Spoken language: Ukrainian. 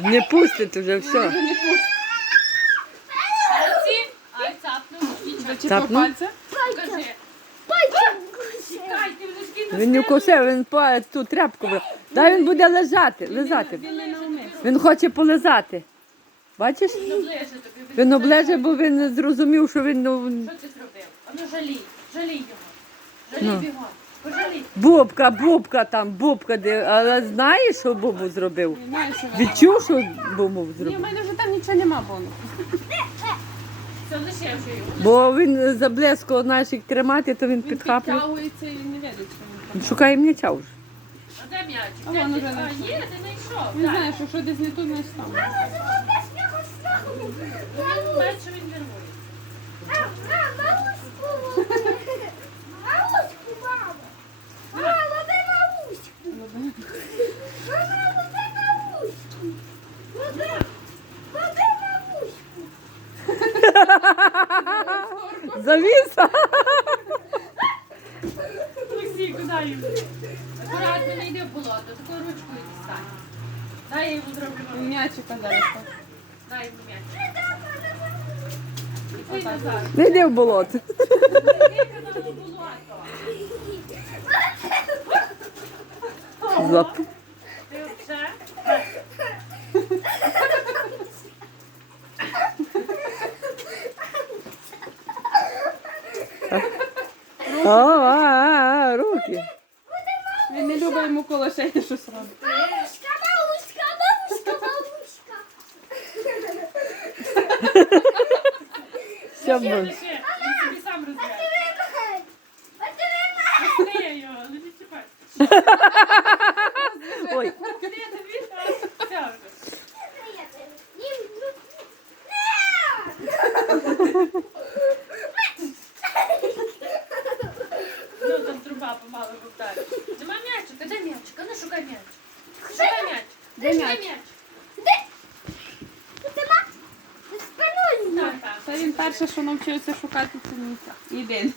Не пустить вже все. Цапнув, нічого. Зачепив Цапнув? пальця. Покажи. Чекай, ти вже скинув. Він не вкусив, він по ту тряпку. брав. Дай він буде лежати, лизати. Він хоче полизати. Бачиш? Він облеже, бо він не зрозумів, що він ну, Що ти зробив? А ну жалій, жалій його. Жалій Ну. бігом. Бубка, бубка там, бубка, де, але знаєш, що бубу зробив? Не знаю, що він. Відчув, що бубу Ні, в зробив? мене вже там нічого нема лише вже його. Бо він заблизько знаєш, як тримати, то він Він підхаплює. підтягується і не видить, що він там. Шукає м'яча вже. А де м'ячик? А Де вон ти? А, є, ти знайшов. Він знає, що що десь не тут, значить там. Менше він нервує. Завіса. Олексій, куди їм? Акуратно не йди в болото, таку ручкою дістань. Дай я йому зроблю. М'ячика зараз. Дай йому м'яч. Іди назад. Не йди в болото. Іди казала в болото. Зап. Ти вже? О, а, а, руки. Він не любить йому коло шеї щось робити. Все буде. Він собі сам розбере. Відкриє його, не відчіпай. Ой, Ти тобі так. Все вже. Ну там труба помало вовтає. Нема м'ячика, де м'ячик? А ну шукай м'яч. Шукай м'яч. Де Шукай м'яч? Це він перше, що навчився шукати, це місце. І він.